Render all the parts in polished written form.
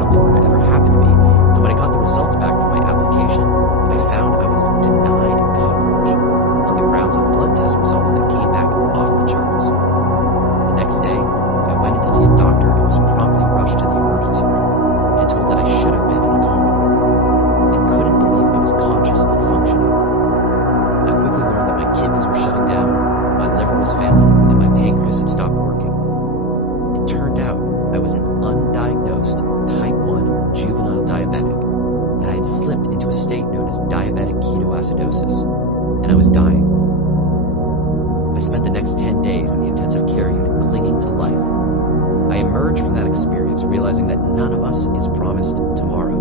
something were to ever happen to me, and when I got the results back from my application, I found I was denied coverage on the grounds of blood test results that came back off the charts. The next day, I went in to see a doctor and was promptly rushed to the emergency room and told that I should have been in a coma. I couldn't believe I was conscious and functioning. I quickly learned that my kidneys were shutting down, my liver was failing, and my pancreas had stopped working. It turned out I was an undiagnosed type 1 juvenile diabetic, and I had slipped into a state known as diabetic ketoacidosis, and I was dying. I spent the next 10 days in the intensive care unit clinging to life. I emerged from that experience realizing that none of us is promised tomorrow.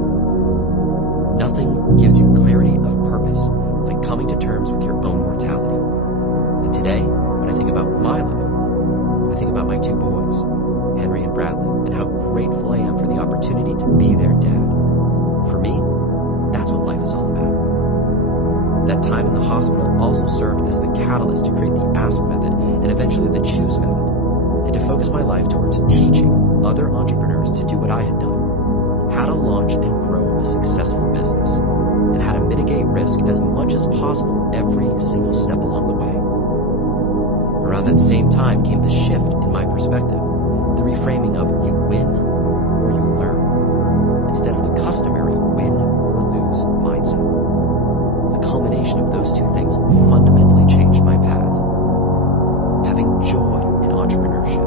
Nothing gives you clarity of purpose like coming to terms with your own mortality. And today, when I think about my life, I think about my two boys, Henry and Bradley, and how grateful I am for the opportunity to be their dad. For me, that's what life is all about. That time in the hospital also served as the catalyst to create the Ask method and eventually the Choose method, and to focus my life towards teaching other entrepreneurs to do what I had done, how to launch and grow a successful business, and how to mitigate risk as much as possible every single step along the way. Around that same time came the shift in my perspective, the reframing of you win or you learn, instead of the customary win or lose mindset. The culmination of those two things fundamentally changed my path. Having joy in entrepreneurship,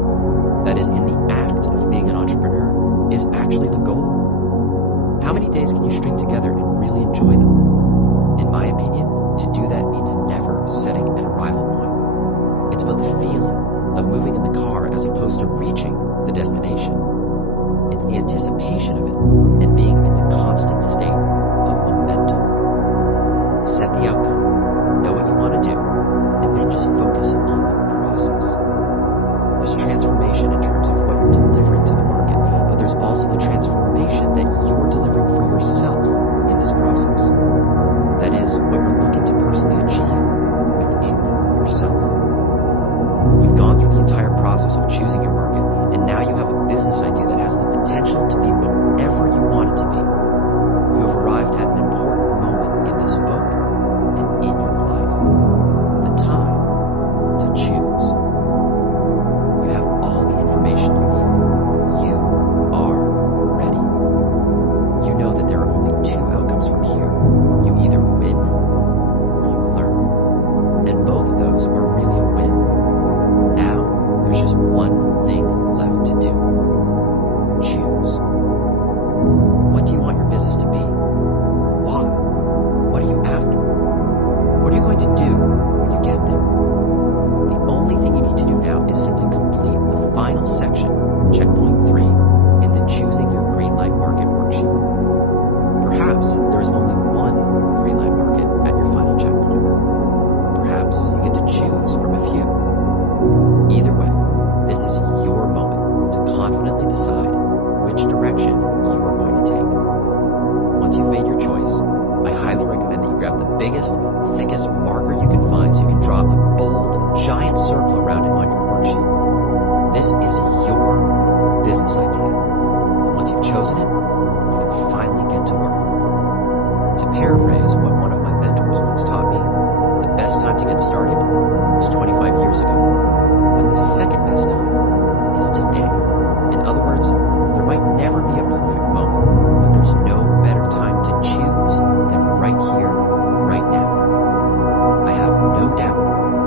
that is, in the act of being an entrepreneur, is actually the goal. How many days can you string together and really enjoy them? In my opinion, to do that means never setting an arrival point. It's about the feeling of moving in the car as opposed to reaching the destination. It's the anticipation of it and being in the constant state of momentum. Set the outcome, know what you want to do, and then just focus on the process. There's transformation in terms of what you're delivering to the market, but there's also the transformation that you're delivering for yourself in this process. That is, what you're looking to personally achieve within yourself. You've gone through the entire process of choosing your market, and now you have a business idea that has the potential to be whatever you want it to be. You have arrived at an important moment in this book and in your life. The time to choose. You have all the information you need. You are ready. You know that there are only two outcomes from here. You either win or you learn. And both of those are really a win. Now, there's just one thing left to do. Choose. What do you want your business to be? Why? What are you after? What are you going to do when you get there? The only thing you need to do now is simply complete the final section, checkpoint 3, in the Choosing Your Green Light Market worksheet. Perhaps there is only one green light market at your final checkpoint. Or perhaps you get to choose from a few. Either way, this is your moment to confidently decide which direction you are going to take. Once you've made your choice, I highly recommend that you grab the biggest, thickest marker you can find so you can draw a bold, giant circle around it on your worksheet. This is your business idea. And once you've chosen it, you can finally get to work. To paraphrase what one of my mentors once taught me, the best time to get started was 25 years ago. But the second best time is today. In other words, there might never be a perfect moment, but there's no better time to choose than right here, right now. I have no doubt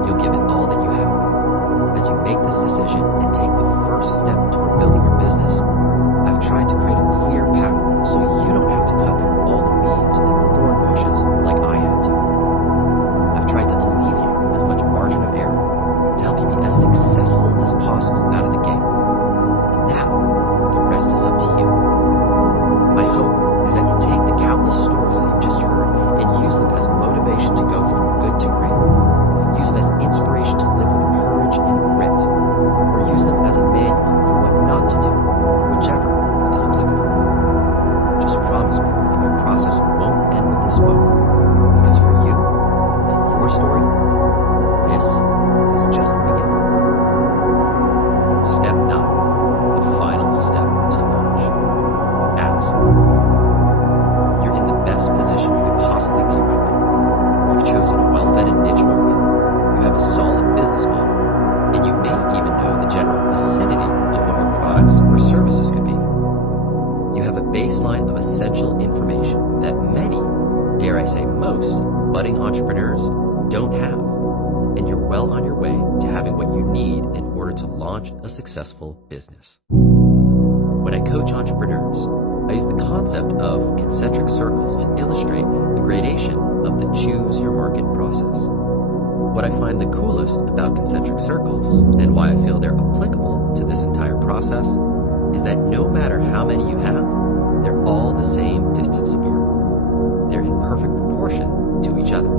you'll give it all that you have as you make this decision and take the first step toward budding entrepreneurs don't have, and you're well on your way to having what you need in order to launch a successful business. When I coach entrepreneurs, I use the concept of concentric circles to illustrate the gradation of the choose your market process. What I find the coolest about concentric circles, and why I feel they're applicable to this entire process, is that no matter how many you have, they're all the same distance apart. They're in perfect proportion to each other.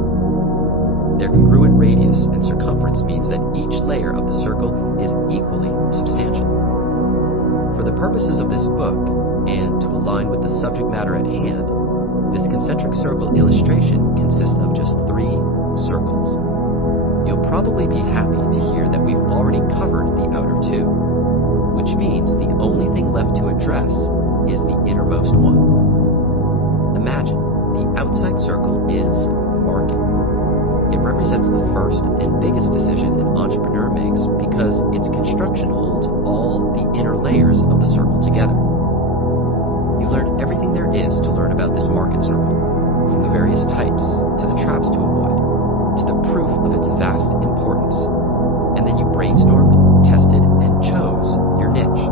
Their congruent radius and circumference means that each layer of the circle is equally substantial. For the purposes of this book, and to align with the subject matter at hand, this concentric circle illustration consists of just 3 circles. You'll probably be happy to hear that we've already covered the outer 2, which means the only thing left to address is the innermost one. Imagine the outside circle is market. It represents the first and biggest decision an entrepreneur makes because its construction holds all the inner layers of the circle together. You learn everything there is to learn about this market circle, from the various types to the traps to avoid, to the proof of its vast importance, and then you brainstormed, tested, and chose your niche.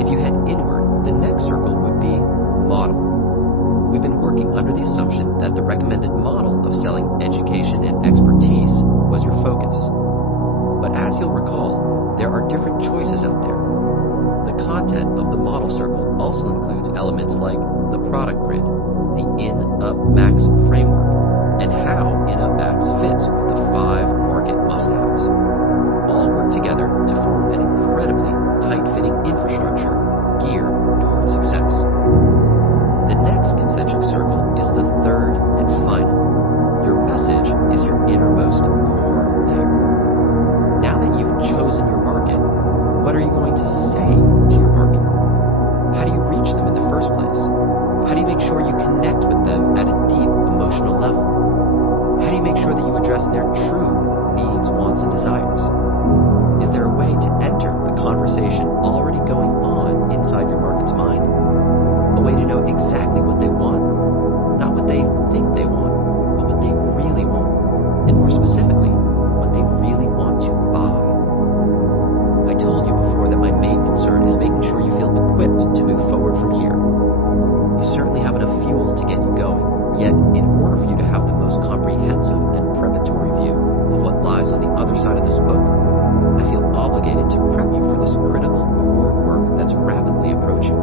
If you head inward, the next circle would be model. We've been working under the assumption that the recommended model of selling education and expertise was your focus. But as you'll recall, there are different choices out there. The content of the model circle also includes elements like the product grid, the In-Up-Max framework, and how In-Up-Max fits with the 5 market must-haves. All work together to form an incredibly tight-fitting infrastructure geared towards success. The next concentric circle is the 3rd and final. Your message is your innermost core layer. Now that you've chosen your market, what are you going to say to your market? How do you reach them in the first place? How do you make sure you connect with them at a deep emotional level? How do you make sure that you address their true needs, wants, and desires? Is there a way to enter the conversation already going on inside your market's mind? A way to know exactly what they want, not what they think they want, but what they really want, and more specifically, what they really want to buy. I told you before that my main concern is making sure you feel equipped to move forward from here. You certainly have enough fuel to get you going, yet in order for you to have the most comprehensive and preparatory view of what lies on the other side of this book, I feel obligated to prep you for this critical core work that's rapidly approaching.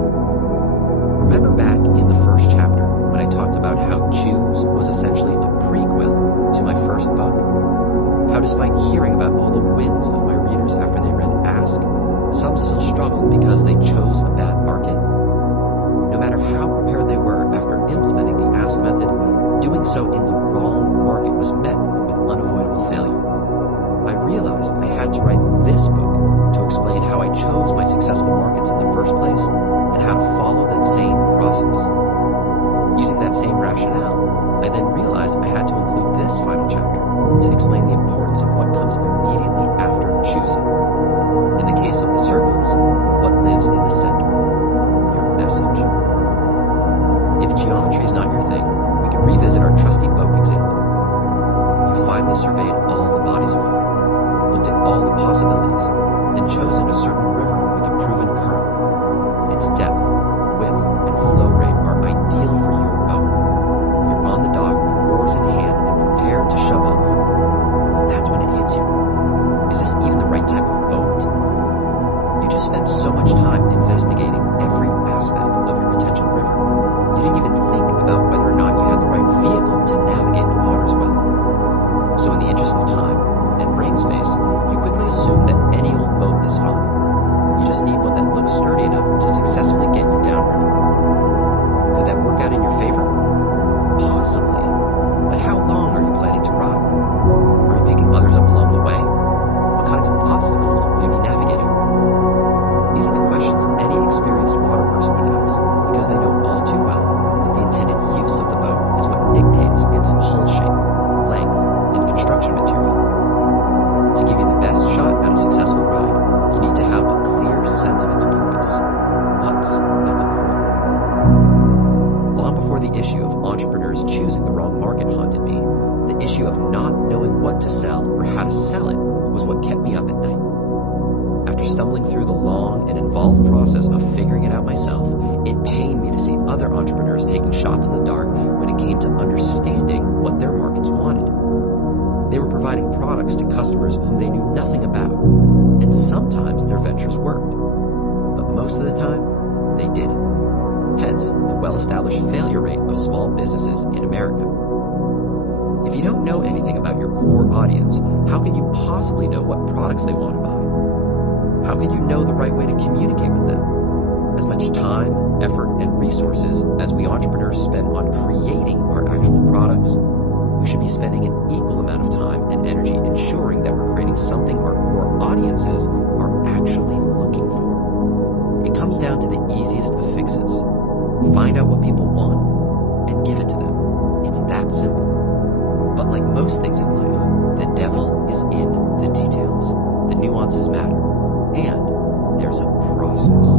Remember back in the first chapter when I talked about how Choose was essentially a prequel to my first book? How despite hearing about all the wins of my readers after they read Ask, some still struggled because they chose a bad market? No matter how prepared they were after implementing the Ask method, doing so in the wrong market was met with unavoidable failure. I realized I had to write this book to explain how I chose my successful markets in the first place and how to follow that same process. Using that same rationale, I then realized I had to include this final chapter to explain the importance of what comes immediately after choosing. In the case of the circles, what lives in the center? Your message. If geometry is not your thing, we can revisit our trusty boat example. You finally surveyed all the bodies of water, looked at all the possibilities, and chosen a certain river with a proven current. Its depth, width, and flow rate are ideal for your boat. You're on the dock with oars in hand and prepared to shove off. But that's when it hits you. Is this even the right type of boat? You just spent so much time investigating every aspect of your potential river. You didn't even think about whether or not you had the right vehicle to navigate the waters well. So in the interest of time and brain space, you quickly assume that any old boat is fine. You just need one that looks sturdy enough to successfully get you downriver. Could that work out in your favor? Possibly. But how long are you planning to ride? Are you picking others up along the way? What kinds of obstacles will you be navigating around? These are the questions any experienced water person would ask, because they know all too well that the intended use of the boat is what dictates its hull shape, length, and construction material. To give you the best shot at a successful ride, you need to have a clear sense of its purpose. What's figuring it out myself, it pained me to see other entrepreneurs taking shots in the dark when it came to understanding what their markets wanted. They were providing products to customers whom they knew nothing about, and sometimes their ventures worked, but most of the time, they didn't. Hence, the well-established failure rate of small businesses in America. If you don't know anything about your core audience, how can you possibly know what products they want to buy? How can you know the right way to communicate with them? As much time, effort, and resources as we entrepreneurs spend on creating our actual products, we should be spending an equal amount of time and energy ensuring that we're creating something our core audiences are actually looking for. It comes down to the easiest of fixes. Find out what people want and give it to them. It's that simple. But like most things in life, the devil is in the details. The nuances matter. And there's a process.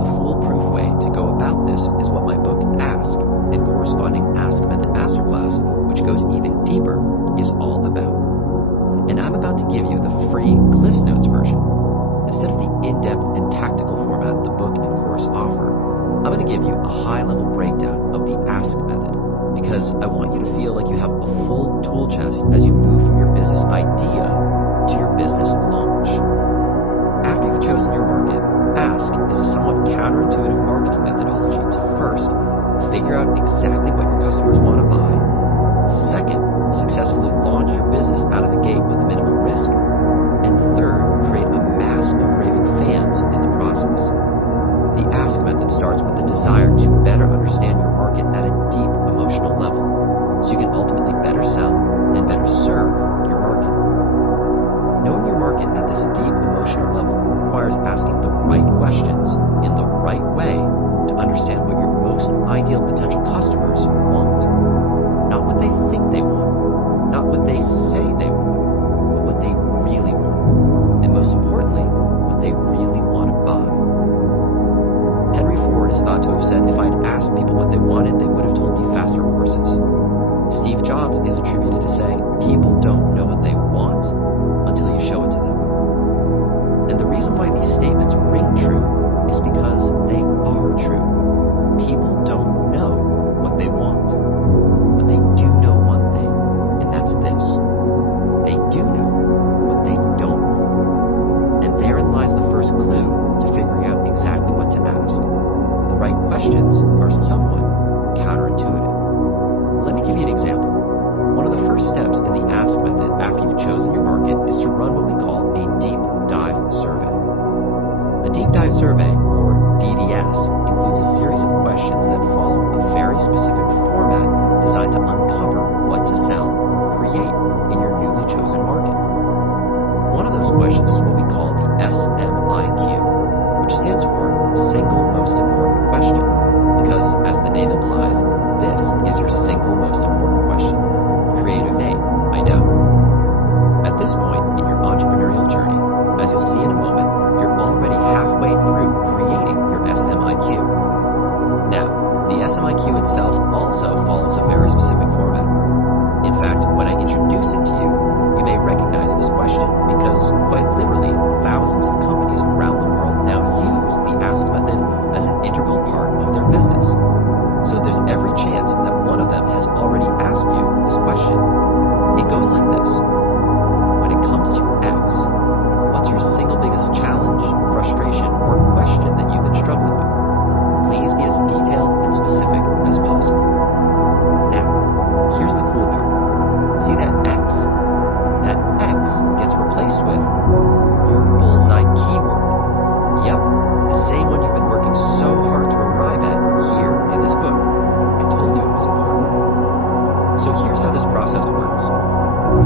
The foolproof way to go about this is what my book Ask and corresponding Ask Method Masterclass, which goes even deeper, is all about. And I'm about to give you the free Cliff's Notes version. Instead of the in-depth and tactical format the book and course offer, I'm going to give you a high-level breakdown of the Ask method, because I want you to feel like you have a full tool chest as you move from your business idea to your business launch. After you've chosen your market, Ask is a somewhat counterintuitive marketing methodology to first, figure out exactly what your customers want to buy. Second, successfully launch your business out of the gate with minimal risk. And third, create a mass of raving fans in the process. The Ask method starts with the desire to better understand your market at a deep emotional level, so you can ultimately better sell and better serve your market. Knowing your market at this deep emotional level requires asking the right questions in the right way to understand what your most ideal potential customers want. Not what they think they want, not what they say they want, but what they really want. And most importantly, what they really want to buy. Henry Ford is thought to have said, if I'd asked people what they wanted, they would have told me faster horses. Steve Jobs is attributed to saying, people don't know what they want until you show it to them. And the reason why these statements ring true is because they are true. People don't know what they want, but they do know one thing, and that's this. They do know what they don't want. And therein lies the first clue to figuring out exactly what to ask. The right questions are somewhat counterintuitive. Let me give you an example. One of the first steps in the Ask method after you've chosen your market is to run what we call a deep dive survey. A deep dive survey, or DDS, includes a series of questions that follow a very specific format designed to uncover what to sell or create in your newly chosen market. One of those questions is what we call the SMIQ, which stands for Single Most Important Question, because, as the name implies, this is your single most important question. Creative name, I know. At this point in your entrepreneurial journey, as you'll see in a moment, you're already halfway through creating your SMIQ. Now, the SMIQ itself also follows a very specific format. In fact, when I introduce it to you, you may recognize this question because, quite literally, thousands of companies around the world now use the Ask method as an integral part of their business. So there's every chance that one of them has already asked you this question. It goes like this. When it comes to X, what's your single biggest challenge, frustration, or question that you've been struggling with? Please be as detailed and specific as possible. Now, here's the cool part. See that X? That X gets replaced with your bullseye keyword. Yep, the same one you've been working so hard to arrive at here in this book. I told you it was important. So here's how this process works.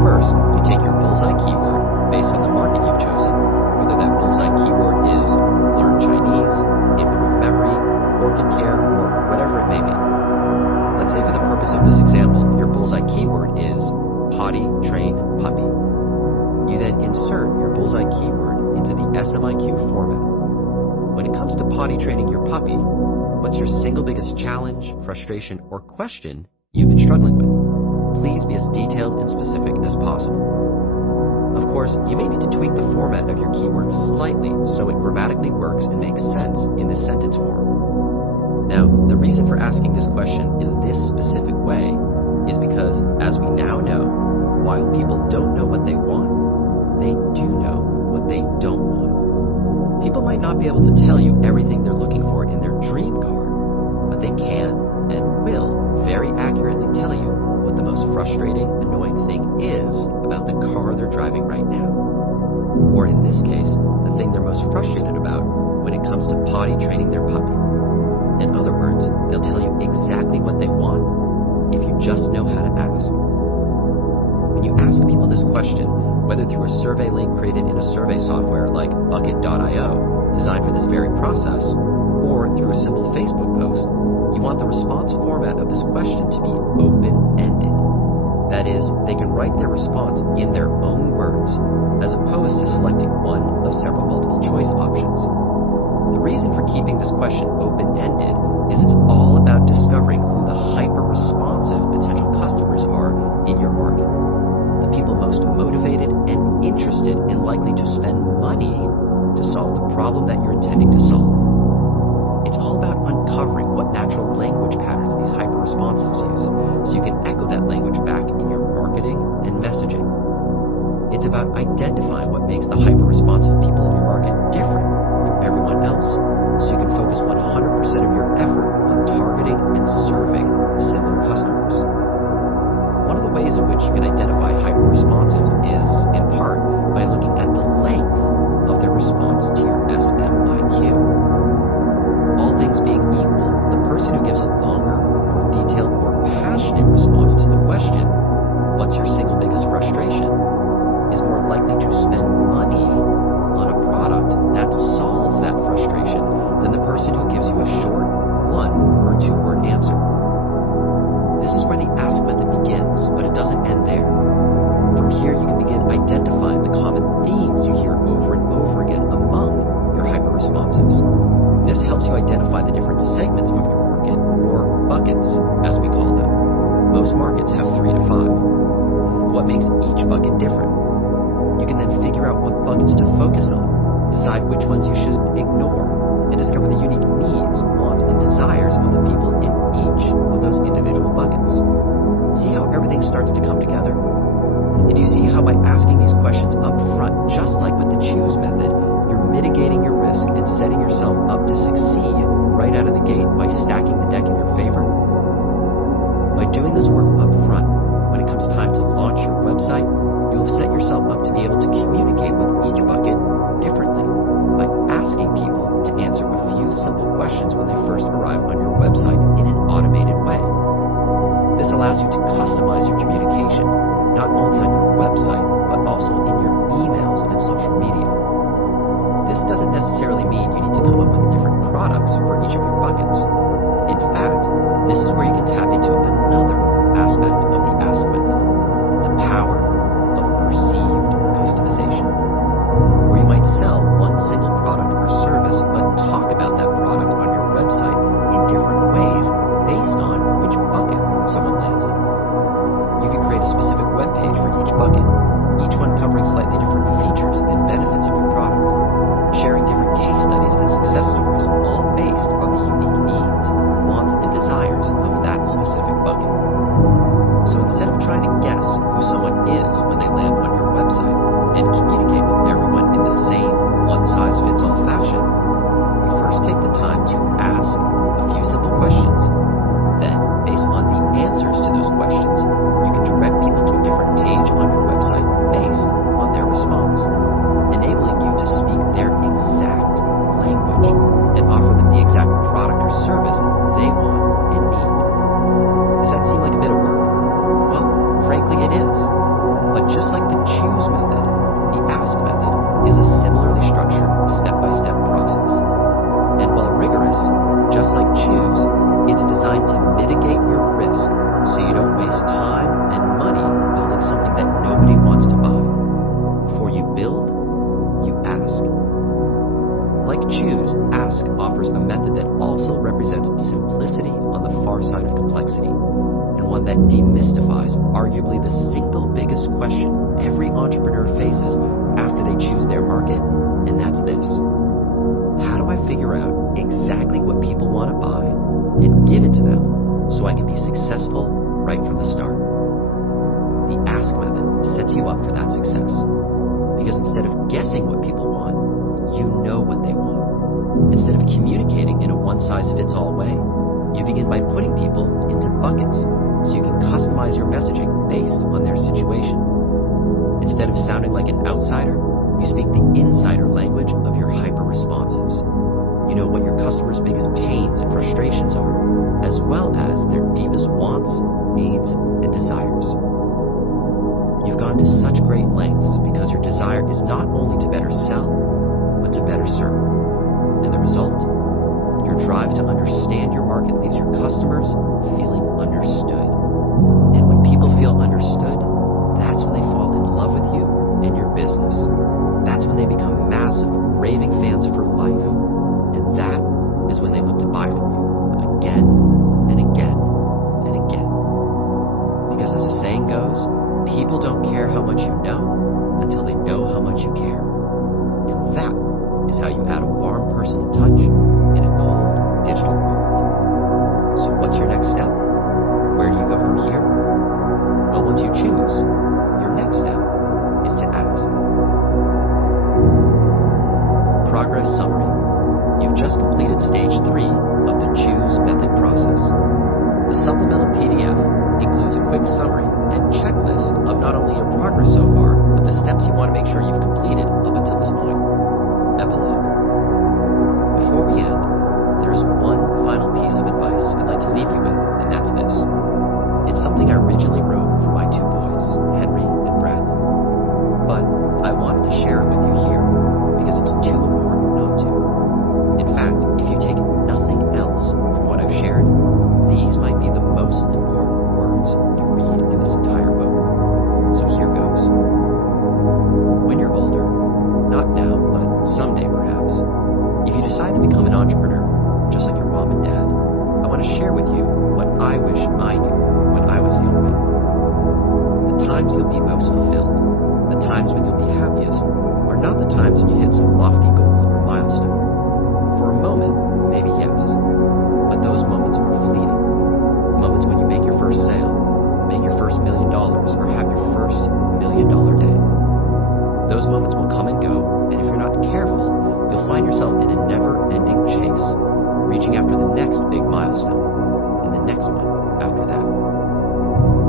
First, you take your bullseye keyword based on the market you've chosen, whether that bullseye keyword is learn Chinese, improve memory, orchid care, or whatever it may be. Let's say for the purpose of this example, your bullseye keyword is potty train puppy. You then insert your bullseye keyword into the SMIQ format. When it comes to potty training your puppy, what's your single biggest challenge, frustration, or question you've been struggling with? Please be as detailed and specific as possible. Of course, you may need to tweak the format of your keywords slightly so it grammatically works and makes sense in this sentence form. Now, the reason for asking this question in this specific way is because, as we now know, while people don't know what they want, they do know what they don't want. People might not be able to tell you everything they're looking for in their dream car, but they can and will very accurately tell you what the most frustrating, annoying thing is about the car they're driving right now. Or in this case, the thing they're most frustrated about when it comes to potty training their puppy. In other words, they'll tell you exactly what they want if you just know how to ask. When you ask people this question, whether through a survey link created in a survey software like Bucket.io, designed for this very process, or through a simple Facebook post, you want the response format of this question to be open-ended. That is, they can write their response in their own words, as opposed to selecting one of several multiple choice options. The reason for keeping this question open-ended is it's all about discovering who the hyper-responsive potential customers are in your market. The people most motivated and interested and likely to spend money to solve the problem that you're intending to solve. It's all about uncovering what natural language patterns these hyper-responsives use, so you can echo that language back in your marketing and messaging. It's about identifying what makes the hyper-responsive people in your market different from everyone else, so you can focus 100% of your effort on targeting and serving similar customers. One of the ways in which you can identify hyper-responsives is, in part, by looking at the length of their response to your SMIQ. All things being equal, the person who gives a longer, more detailed, more passionate response to the question, "What's your single biggest frustration?" is more likely to spend money on a product that solves that frustration than the person who gives you a short, one or two word answer. This is where the ask method begins, but it doesn't end there. From here, you can begin identifying the common themes you hear over and over again among your hyper-responsives. This helps you identify the different segments of your market, or buckets, as we call them. Most markets have 3 to 5. What makes each bucket different? You can then figure out what buckets to focus on, decide which ones you should ignore, and discover the unique needs, wants, and desires of the people in each of those individual buckets. See how everything starts to come together? And you see how by asking these questions up front, just like with the choose method, you're mitigating your risk and setting yourself up to succeed right out of the gate by stacking the deck in your favor? By doing this work up front, when it comes time to launch your website, you'll have set yourself up to be able to communicate with each bucket differently by asking people to answer a few simple questions when they first arrive on your website in an automated way. This allows you to customize your communication, not only on your website, but also in your emails and social media. This doesn't necessarily mean you need to come up with different products for each of your buckets. In fact, this is where you can tap into another aspect of the ask method, the power of perceived customization, where you might sell one single product or service, but talk about that product on your website in different ways based on which bucket someone lands in. You can create a specific web page for each bucket, each one covering slightly different features and benefits of your product, sharing different case studies and success stories, all based on the unique needs, wants, and desires of that specific bucket. So instead of trying to guess who someone is when they land on your website and communicate with everyone in the same one-size-fits-all fashion, you first take the time to ask a few simple questions. Then, based on the answers to those questions, you can direct people to a different page on your website based on their response, enabling you to speak their exact language and offer them the exact product or service they want and need. Does that seem like a bit of work? Well, frankly, it is. But just like the choose method, the ask method is a similarly structured step-by-step process. And while rigorous, just like choose, it's designed to mitigate your risk so you don't waste time and money building something that nobody wants to buy. Before you build, you ask. Like choose, ask offers offers a method that also represents simplicity on the far side of complexity, and one that demystifies arguably the single biggest question every entrepreneur faces after they choose their market, and that's this. How do I figure out exactly what people want to buy and give it to them so I can be successful right from the start? The Ask method sets you up for that success, because instead of guessing what people want, you know what they want. Instead of communicating in a one-size-fits-all way, you begin by putting people into buckets so you can customize your messaging based on their situation. Instead of sounding like an outsider, you speak the insider language of your hyper-responsives. You know what your customers' biggest pains and frustrations are, as well as their deepest wants, needs, and desires. You've gone to such great lengths because your desire is not only to better sell, but to better serve. And the result? Your drive to understand your market leaves your customers feeling understood. And when people feel understood, that's when they fall in love with you and your business. That's when they become massive, raving fans for life. And that is when they look to buy from you again and again and again. Because as the saying goes, people don't care how much you know until they know how much you care. And that is how you add a warm personal touch in a cold digital world. So what's your next step? Where do you go from here? Well, once you choose, your next step is to ask. Progress summary. You've just completed stage 3 of the Choose method process. The supplemental PDF includes a quick summary and checklist of not only your progress so far, but the steps you want to make sure you've completed up until this point. Epilogue. Before we end, there is one final piece of advice I'd like to leave you with, and that's this. It's something I originally wrote for my 2 boys, Henry and Bradley. But I wanted to share it with you here because it's too important not to. In fact, if you take nothing else from what I've shared, these might be the most important words you read in this entire book. So here goes. When you're older, not now, but someday perhaps, if you decide to become an entrepreneur, just like your mom and dad, I want to share with you what I wish I knew when I was a young man. The times you'll be most fulfilled, the times when you'll be happiest, are not the times when you hit some lofty goal or milestone. For a moment, maybe yes, but those moments are fleeting. Moments when you make your first sale, make your first $1 million, or have your first $1 million day. Those moments will come and go, and if you're not careful, you'll find yourself in a never-ending chase, reaching after the next big milestone, and the next one after that.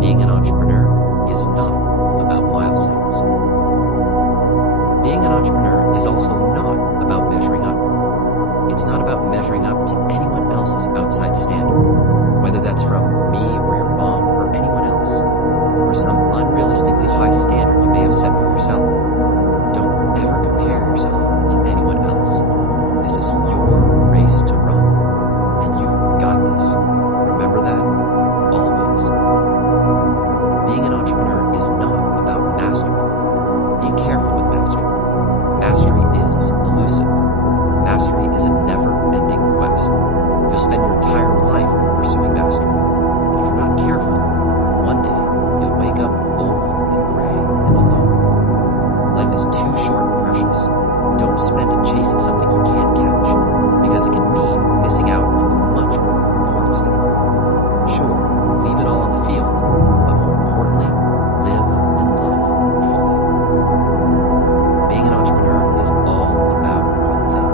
Being an entrepreneur is not about milestones. Being an entrepreneur is also not about measuring up. It's not about measuring up to anyone else's outside standard, whether that's from me or your mom or anyone else, or some unrealistically high standard you may have set for yourself. Don't ever compare yourself to anyone else. This is your race to run, and you've got this. Remember that always. Being an entrepreneur is not about mastery. Be careful with mastery. Mastery is elusive. Mastery is a never-ending quest. You'll spend your entire life pursuing mastery. And if you're not careful, one day you'll wake up old and gray and alone. Life is too short and precious. Don't spend it chasing something you can't catch, because it can mean missing out on the much more important stuff. Sure, leave it all on the field, but more importantly, live and love fully. Being an entrepreneur is all about one thing.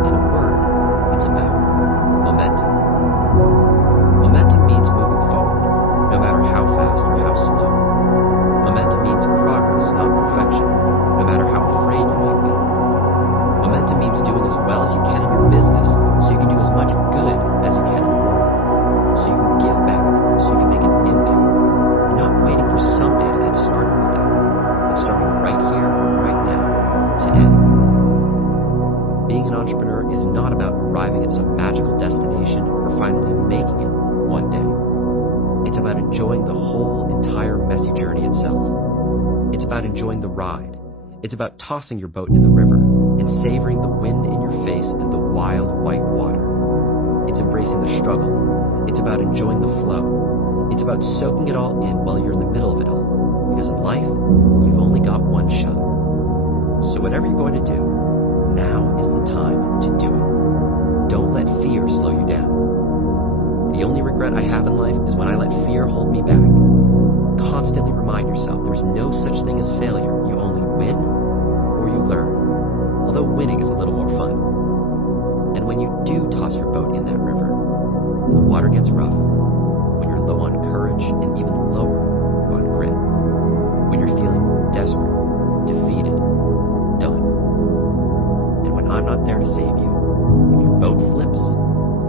In a word, it's about momentum. Momentum means moving forward, no matter how fast or how slow. Momentum means progress, not perfection, no matter how afraid you might be. Momentum means doing as well as you can in your business so you can do as much good as you can in the world. So you can give back, so you can make an impact. And not waiting for someday to get started with that, but starting right here, right now, today. Being an entrepreneur is not about arriving at some magical destination or finally making it one day. It's about enjoying the whole entire messy journey itself. It's about enjoying the ride. It's about tossing your boat in the river and savoring the wind in your face and the wild white water enjoying the struggle. It's about enjoying the flow. It's about soaking it all in while you're in the middle of it all. Because in life, you've only got one shot. So whatever you're going to do, now is the time to do it. Don't let fear slow you down. The only regret I have in life is when I let fear hold me back. Constantly remind yourself there's no such thing as failure. You only win or you learn. Although winning is a little more fun. And when you do toss your boat in that river, and the water gets rough, when you're low on courage and even lower on grit, when you're feeling desperate, defeated, done, and when I'm not there to save you, if your boat flips,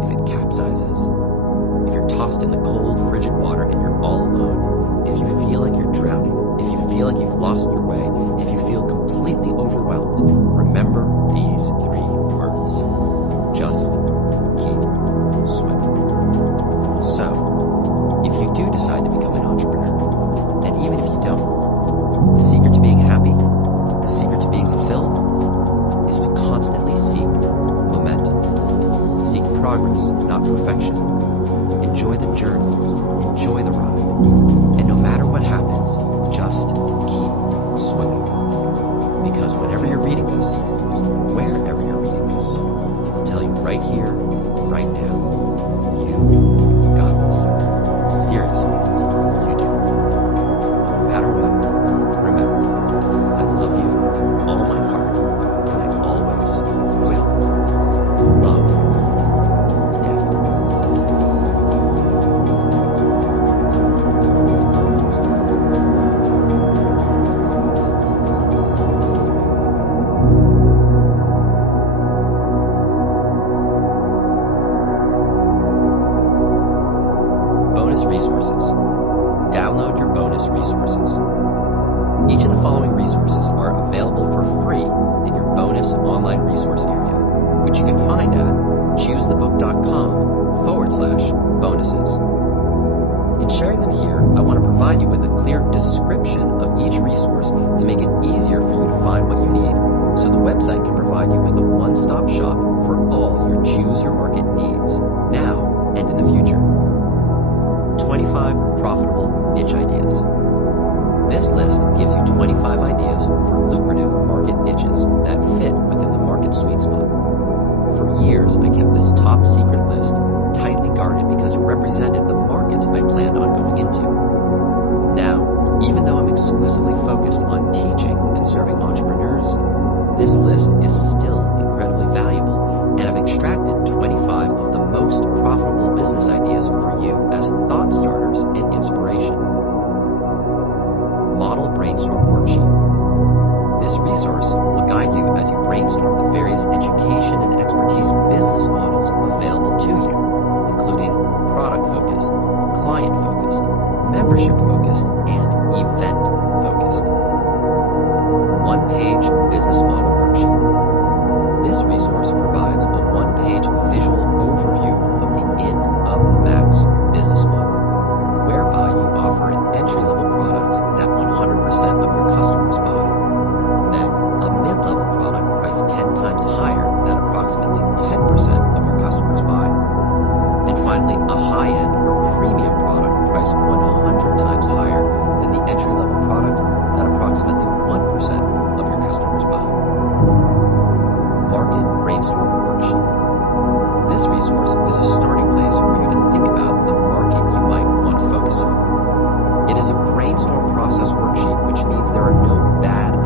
if it capsizes, if you're tossed in the cold, frigid water and you're all alone, if you feel like you're drowning, if you feel like you've lost your way, if you feel completely overwhelmed, remember these three words. Just keep swimming. So, if you do decide to become an entrepreneur, and even if you don't, the secret to being happy, the secret to being fulfilled, is to constantly seek momentum. Seek progress, not perfection. Enjoy the journey, enjoy the ride, and no matter what happens, just keep swimming. Because whenever you're reading this, wherever you're reading this, I'll tell you right here, right now, you got this. Seriously, you do. No matter what, remember, I love you with all my heart, and I always will. Love, Daddy. Bonus resources. Download your bonus resources. Each of the following resources are available for free in your bonus online resource area, which you can find at choosethebook.com/bonuses. In sharing them here, I want to provide you with a clear description of each resource to make it easier for you to find what you need, so the website can provide you with a one-stop shop for all your Choose Your Market needs, now and in the future. 25 profitable niche ideas. This list gives you 25 ideas for lucrative market niches that fit within the market sweet spot. For years, I kept this top secret list tightly guarded because it represented the markets I planned on going into. Now, even though I'm exclusively focused on teaching and serving entrepreneurs, this list